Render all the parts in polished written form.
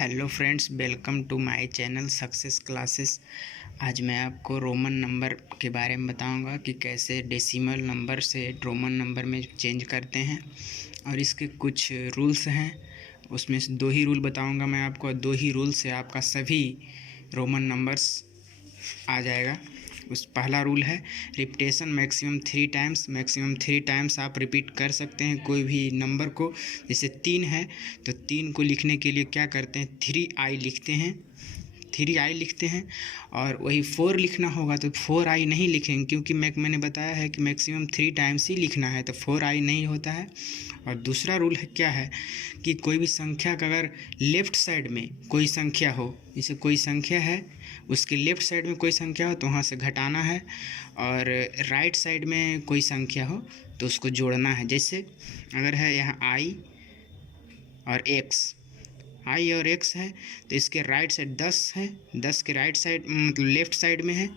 Hello friends, welcome to my channel success classes. आज मैं आपको रोमन नंबर के बारे में बताऊंगा कि कैसे डेसिमल नंबर से रोमन नंबर में चेंज करते हैं और इसके कुछ रूल्स हैं। उसमें से 2 ही रूल बताऊंगा मैं आपको। 2 ही रूल से आपका सभी रोमन नंबर्स आ जाएगा। उस पहला रूल है रिपीटेशन मैक्सिमम 3 टाइम्स आप रिपीट कर सकते हैं कोई भी नंबर को। जैसे 3 है तो 3 को लिखने के लिए क्या करते हैं, 3i लिखते हैं और वही 4 लिखना होगा तो 4i नहीं लिखेंगे, क्योंकि मैंने बताया है कि मैक्सिमम 3 टाइम्स ही लिखना है, तो 4i नहीं होता है। और दूसरा रूल है क्या है कि कोई भी संख्या का अगर लेफ़्ट साइड में कोई संख्या हो, जैसे कोई संख्या है उसके लेफ़्ट साइड में कोई संख्या हो तो वहाँ से घटाना है, और राइट साइड में कोई संख्या हो तो उसको जोड़ना है। जैसे अगर है यहाँ i और x है तो इसके राइट साइड 10 है, 10 के राइट साइड मतलब लेफ़्ट साइड में है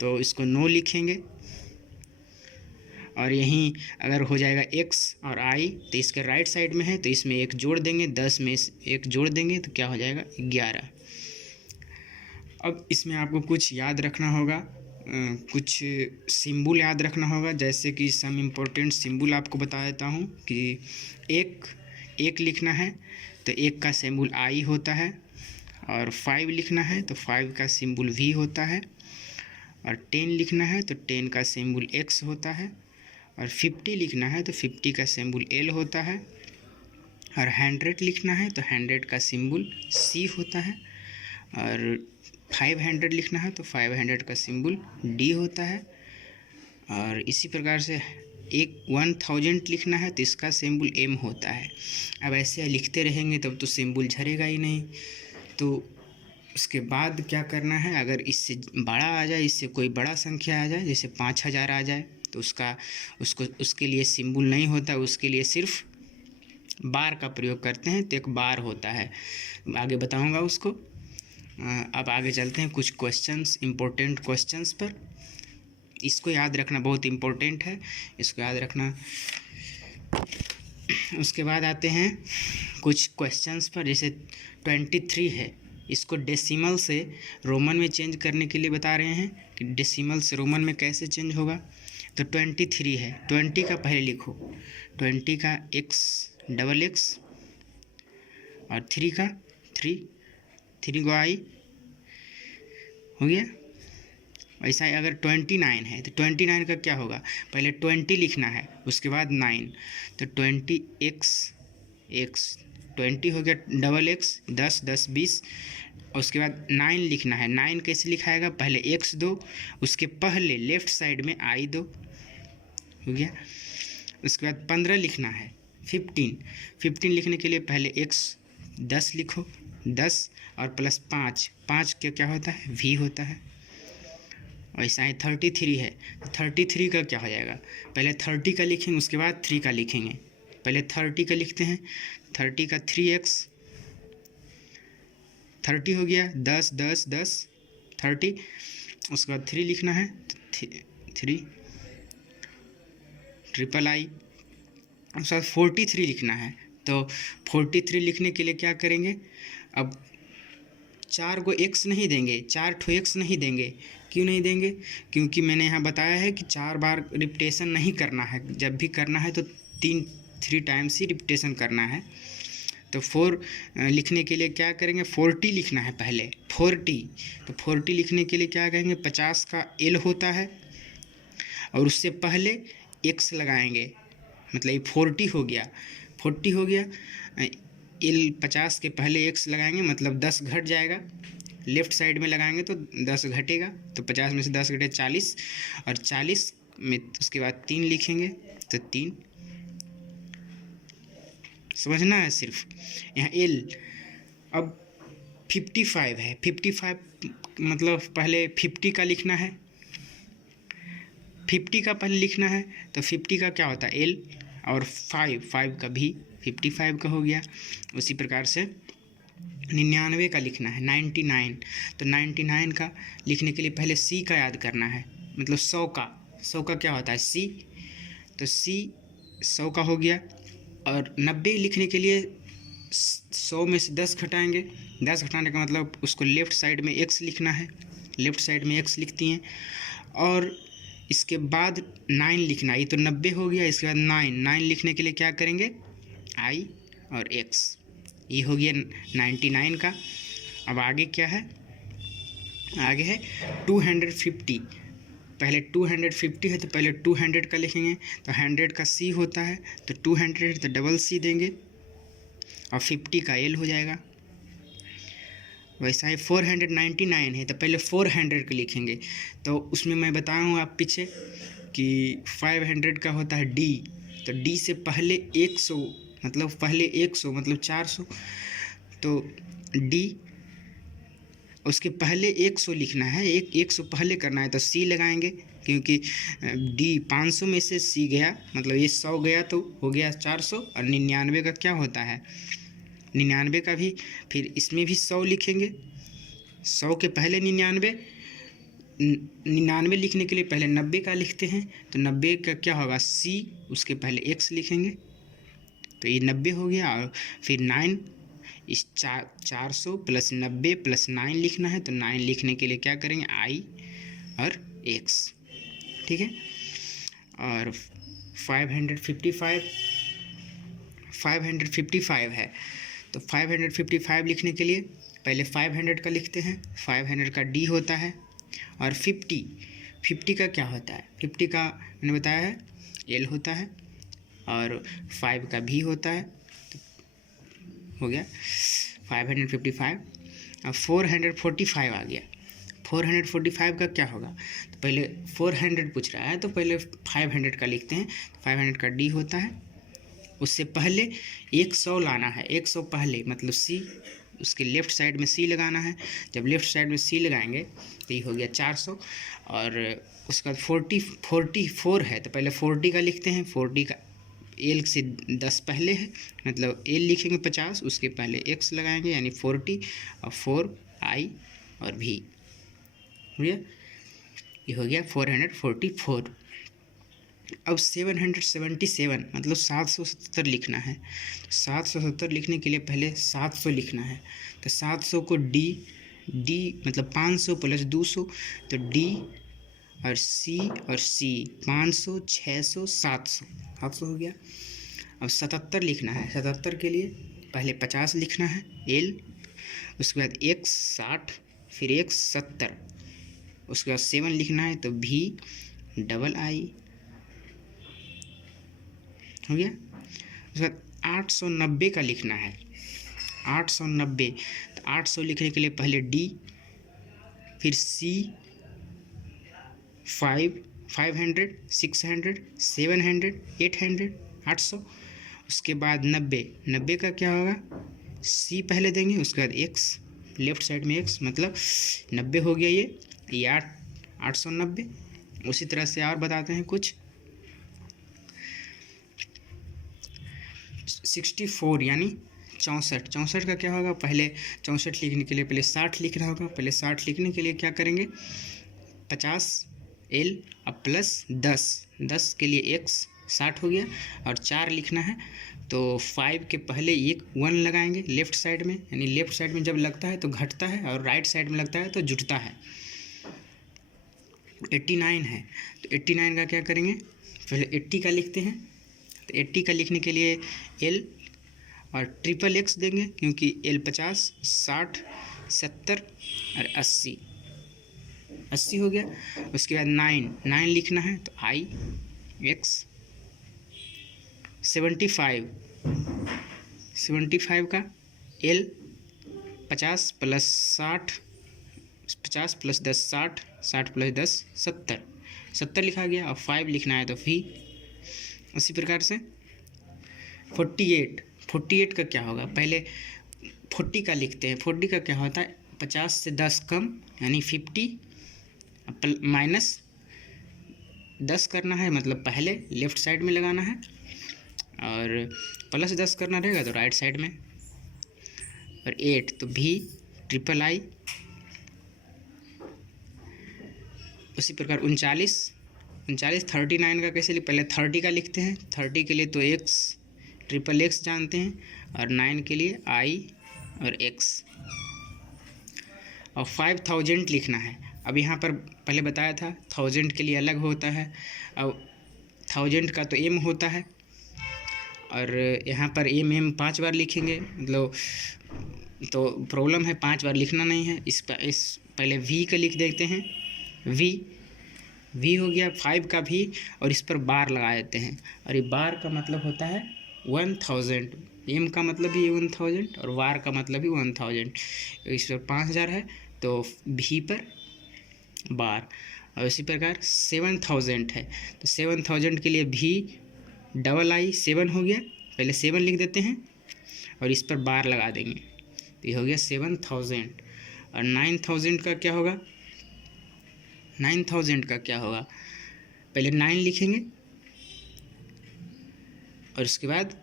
तो इसको 9 लिखेंगे। और यहीं अगर हो जाएगा x और i तो इसके राइट साइड में है तो इसमें 1 जोड़ देंगे, 10 में 1 जोड़ देंगे तो क्या हो जाएगा 11। अब इसमें आपको कुछ याद रखना होगा, कुछ सिंबल याद रखना होगा। जैसे कि सम इम्पोर्टेंट सिंबल आपको बता देता हूँ कि एक लिखना है तो 1 का सिंबल I होता है, और 5 लिखना है तो 5 का सिंबल V होता है, और 10 लिखना है तो 10 का सिंबल X होता है, और 50 लिखना है तो 50 का सिंबल L होता है, और 100 लिखना है तो 100 का सिंबल C होता है, और 500 लिखना है तो 500 का सिंबल D होता है। और इसी प्रकार से 1000 लिखना है तो इसका सिंबल M होता है। अब ऐसे लिखते रहेंगे तब तो सिंबल झरेगा ही नहीं। तो उसके बाद क्या करना है, अगर इससे बड़ा आ जाए, इससे कोई बड़ा संख्या आ जाए, जैसे 5000 आ जाए तो उसके लिए सिंबल नहीं होता, उसके लिए सिर्फ बार का प्रयोग करते हैं, तो एक बार होता है। आगे बताऊंगा उसको। अब आगे चलते हैं कुछ क्वेश्चंस, इम्पोर्टेंट क्वेश्चंस पर। इसको याद रखना बहुत इम्पोर्टेंट है, इसको याद रखना। उसके बाद आते हैं कुछ क्वेश्चंस पर। जैसे 23 है, इसको डेसिमल से रोमन में चेंज करने के लिए बता रहे हैं कि डेसिमल से रोमन में कैसे चेंज होगा। तो 23 है, 20 का पहले लिखो, 20 का XX और 3 का 3 को I हो गया। ऐसा ही अगर 29 है तो 29 का क्या होगा, पहले 20 लिखना है उसके बाद 9, तो 20x 20 हो गया, XX 10 20, उसके बाद 9 लिखना है। 9 कैसे लिखाएगा, पहले x दो, उसके पहले लेफ़्ट साइड में I दो, हो गया। उसके बाद 15 लिखना है। 15 लिखने के लिए पहले x 10 लिखो, 10 और प्लस 5 क्या होता है, V होता है। वैसा ही 33 है, 33 का क्या हो जाएगा, पहले 30 का लिखेंगे उसके बाद 3 का लिखेंगे। पहले 30 का लिखते हैं, 30 का 3x 30 हो गया, 10 10 10 30, उसके बाद 3 लिखना है, 3 ट्रिपल I, उसके बाद 43 लिखना है। तो 43 लिखने के लिए क्या करेंगे, अब 4 को x नहीं देंगे, 4 ठो x नहीं देंगे। क्यों नहीं देंगे, क्योंकि मैंने यहाँ बताया है कि 4 बार रिपीटेशन नहीं करना है, जब भी करना है तो 3 टाइम्स ही रिपीटेशन करना है। तो 4 लिखने के लिए क्या करेंगे, 40 लिखना है पहले, 40। तो 40 लिखने के लिए क्या करेंगे, 50 का L होता है और उससे पहले x लगाएंगे, मतलब ये 40 हो गया। L 50 के पहले x लगाएंगे मतलब 10 घट जाएगा, लेफ़्ट साइड में लगाएंगे तो 10 घटेगा, तो 50 में से 10 घटे 40, और 40 में उसके बाद 3 लिखेंगे तो 3। समझना है सिर्फ यहाँ L। अब 55 है, 55 मतलब पहले 50 का लिखना है, 50 का पहले लिखना है तो 50 का क्या होता है L, और 5 का भी 55 का हो गया। उसी प्रकार से 99 का लिखना है, 99, तो 99 का लिखने के लिए पहले C का याद करना है, मतलब 100 का क्या होता है C, तो C 100 का हो गया। और 90 लिखने के लिए 100 में से 10 घटाएंगे, 10 घटाने का मतलब उसको लेफ़्ट साइड में x लिखना है, लेफ़्ट साइड में x लिखती हैं। और इसके बाद 9 लिखना है, ये तो 90 हो गया। इसके बाद 9 लिखने के लिए क्या करेंगे, i और x, ये हो गया 99 का। अब आगे क्या है, आगे है 250। पहले 250 है तो पहले 200 का लिखेंगे, तो 100 का c होता है, तो 200 तो डबल c देंगे और 50 का l हो जाएगा। वैसा ही 499 है तो पहले 400 का लिखेंगे, तो उसमें मैं बताया हूँ आप पीछे कि 500 का होता है d, तो d से पहले 100 मतलब पहले 100 मतलब 400, तो d उसके पहले 100 लिखना है, 100 पहले करना है तो c लगाएंगे, क्योंकि d 500 में से c गया मतलब ये 100 गया तो हो गया 400। और 99 का क्या होता है, 99 का भी फिर इसमें भी 100 लिखेंगे, 100 के पहले 99 लिखने के लिए पहले 90 का लिखते हैं, तो 90 का क्या होगा c, उसके पहले x लिखेंगे, तो ये 90 हो गया। और फिर 9, इस 400 प्लस 90 प्लस 9 लिखना है, तो 9 लिखने के लिए क्या करेंगे i और x, ठीक है। और 555 है, तो 555 लिखने के लिए पहले 500 का लिखते हैं, 500 का d होता है। और 50 का क्या होता है, 50 का मैंने बताया है l होता है, और 5 का भी होता है, तो हो गया 555। अब 445 आ गया, 445 का क्या होगा, तो पहले 400 पूछ रहा है तो पहले 500 का लिखते हैं, 500 का d होता है, उससे पहले 100 लाना है, 100 पहले मतलब c, उसके लेफ़्ट साइड में c लगाना है। जब लेफ़्ट साइड में c लगाएंगे तो ये हो गया 400। और उसके बाद 44 है तो पहले 40 का लिखते हैं, 40 का l से 10 पहले है मतलब l लिखेंगे 50, उसके पहले x लगाएंगे यानी 40 और 4i और v हो गया, ये हो गया 444। अब 777 मतलब 770 लिखना है, तो 770 लिखने के लिए पहले 700 लिखना है, तो 700 को d मतलब 500 प्लस 200, तो d और c 500 600 700 हो गया। अब 77 लिखना है, 77 के लिए पहले 50 लिखना है l, उसके बाद x 60 फिर x 70, उसके बाद 7 लिखना है तो v डबल i हो गया। उसके बाद 890 का लिखना है, 890, तो 800 लिखने के लिए पहले d फिर c 500 600 700 800 800, उसके बाद 90 का क्या होगा, c पहले देंगे, उसके बाद x लेफ़्ट साइड में x मतलब 90 हो गया ये 890। उसी तरह से और बताते हैं कुछ। 64 यानी 64 का क्या होगा, पहले 64 लिखने के लिए पहले 60 लिखना होगा, पहले 60 लिखने के लिए क्या करेंगे 50 l अब प्लस 10 के लिए x 60 हो गया। और 4 लिखना है तो 5 के पहले 1 लगाएंगे लेफ़्ट साइड में, यानी लेफ़्ट साइड में जब लगता है तो घटता है और राइट साइड में लगता है तो जुटता है। 89 है तो 89 का क्या करेंगे, पहले 80 का लिखते हैं, तो 80 का लिखने के लिए l और ट्रिपल x देंगे, क्योंकि l 50 60 70 और 80 हो गया। उसके बाद 9 लिखना है तो i x 75 का l 50 प्लस 60 50 प्लस 10 60 60 प्लस 10 70 लिखा गया। और 5 लिखना है तो v। उसी प्रकार से 48 का क्या होगा, पहले 40 का लिखते हैं, 40 का क्या होता है 50 से 10 कम यानी 50 माइनस 10 करना है, मतलब पहले लेफ़्ट साइड में लगाना है और प्लस 10 करना रहेगा तो राइट साइड में। और 8 तो v ट्रिपल i। उसी प्रकार 39 39 का कैसे लिख, पहले 30 का लिखते हैं, 30 के लिए तो x ट्रिपल x जानते हैं और 9 के लिए i और x, और 5000 लिखना है। अब यहाँ पर पहले बताया था 1000 के लिए अलग होता है, अब 1000 का तो m होता है, और यहाँ पर m 5 बार लिखेंगे, मतलब तो प्रॉब्लम है 5 बार लिखना नहीं है। इस पहले v का लिख देते हैं, v हो गया 5 का v, और इस पर बार लगा देते हैं, और ये बार का मतलब होता है 1000, m का मतलब भी 1000 और वार का मतलब भी 1000। इस पर 5000 है तो v पर बार, और इसी प्रकार 7000 है तो 7000 के लिए v डबल आई 7 हो गया, पहले 7 लिख देते हैं और इस पर बार लगा देंगे, तो ये हो गया 7000। और 9000 का क्या होगा, 9000 का क्या होगा, पहले 9 लिखेंगे और उसके बाद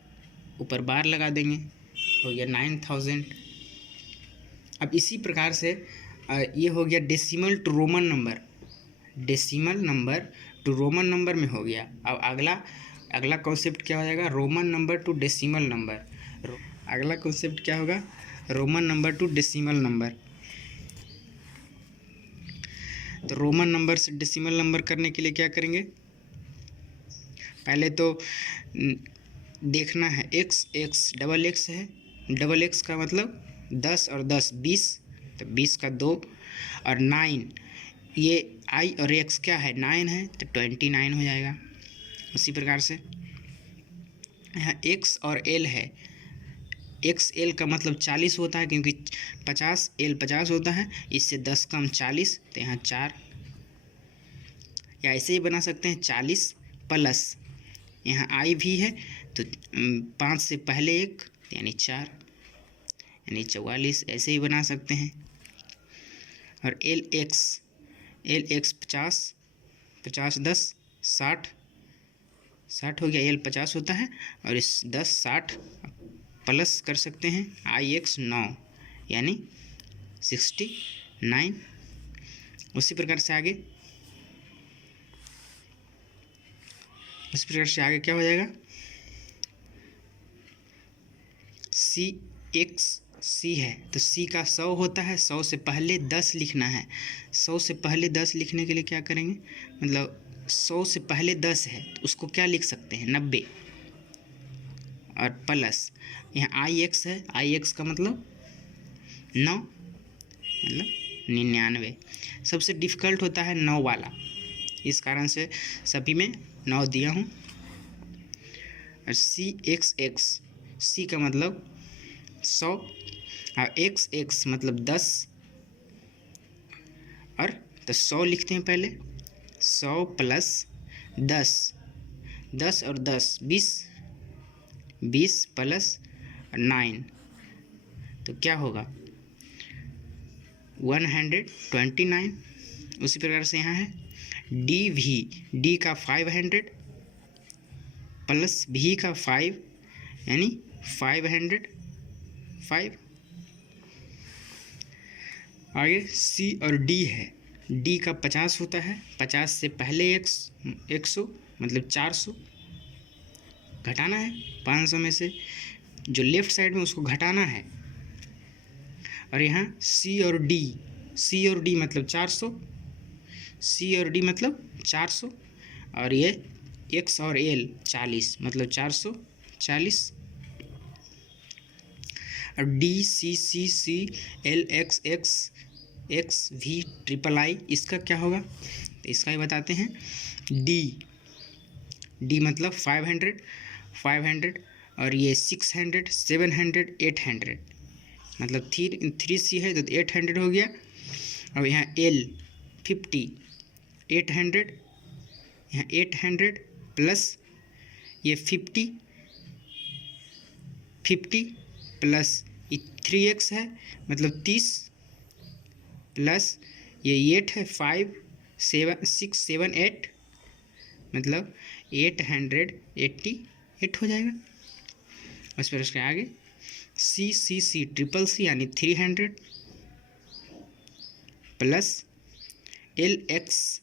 ऊपर बार लगा देंगे, हो गया 9000। अब इसी प्रकार से ये हो गया decimal to Roman number, decimal number to Roman number में हो गया। अब अगला कॉन्सेप्ट क्या हो जाएगा, Roman number to decimal number. अगला कॉन्सेप्ट क्या होगा, Roman number to decimal number. तो रोमन नंबर से डेसिमल नंबर करने के लिए क्या करेंगे, पहले तो देखना है x डबल x है, डबल x का मतलब 10 और 10 20, तो 20 का 2, और 9, ये i और x क्या है 9 है तो 29 हो जाएगा। उसी प्रकार से यहाँ x और l है, x l का मतलब 40 होता है क्योंकि 50 l 50 होता है, इससे 10 कम 40, तो यहाँ 4, या ऐसे ही बना सकते हैं 40 प्लस यहाँ i भी है तो 5 से पहले 1 यानी 4, यानी 44, ऐसे ही बना सकते हैं। और एल एक्स 50 50 10 60 हो गया, एल 50 होता है और इस 10 60 प्लस कर सकते हैं आई एक्स 9 यानी 69। उसी प्रकार से आगे क्या हो जाएगा, सी है तो सी का 100 होता है, 100 से पहले 10 लिखना है। 100 से पहले 10 लिखने के लिए क्या करेंगे, मतलब 100 से पहले 10 है तो उसको क्या लिख सकते हैं 90, और प्लस यहाँ आई एक्स है, आई एक्स का मतलब 9 मतलब 99। सबसे डिफ़िकल्ट होता है 9 वाला, इस कारण से सभी में 9 दिया हूँ। और सी का मतलब 100 और x मतलब 10, और तो 100 लिखते हैं पहले, 100 प्लस 10 और 10 20 प्लस 9 तो क्या होगा 129। उसी प्रकार से यहाँ है डी का 500 प्लस भी का 5 यानी 505। आगे सी और डी है, डी का 50 होता है, 50 से पहले 100 मतलब 400 घटाना है, 500 में से जो लेफ़्ट साइड में उसको घटाना है। और यहाँ सी और डी मतलब 400, सी और डी मतलब 400, और ये एक्स और एल 40 मतलब 440। और D C L X V triple I, इसका क्या होगा तो इसका ही बताते हैं। डी मतलब 500 और ये 600 700 800 मतलब 3C है तो 800 हो गया। और यहाँ एल 50 800, यहाँ 800 प्लस ये 50 प्लस ये 3x है मतलब 30 प्लस ये 8 है 5 7 6 7 8 मतलब 888 हो जाएगा। उस पर उसके आगे सी ट्रिपल सी यानी 300 प्लस एल एक्स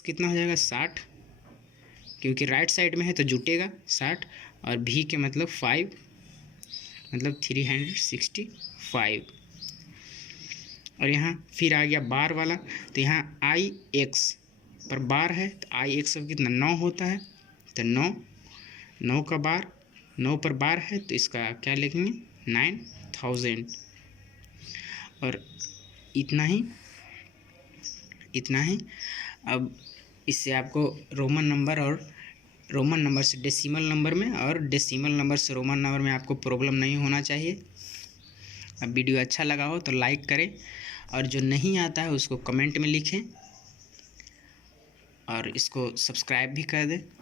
कितना हो जाएगा 60, क्योंकि राइट साइड में है तो जुटेगा 60, और भी के मतलब 5 मतलब 365। और यहाँ फिर आ गया बार वाला, तो यहाँ आई एक्स पर बार है, तो आई एक्स का कितना 9 होता है, तो 9 का बार, 9 पर बार है, तो इसका क्या लिखेंगे 9000। और इतना ही। अब इससे आपको रोमन नंबर से डेसिमल नंबर में और डेसिमल नंबर से रोमन नंबर में आपको प्रॉब्लम नहीं होना चाहिए। अब वीडियो अच्छा लगा हो तो लाइक करें, और जो नहीं आता है उसको कमेंट में लिखें, और इसको सब्सक्राइब भी कर दें।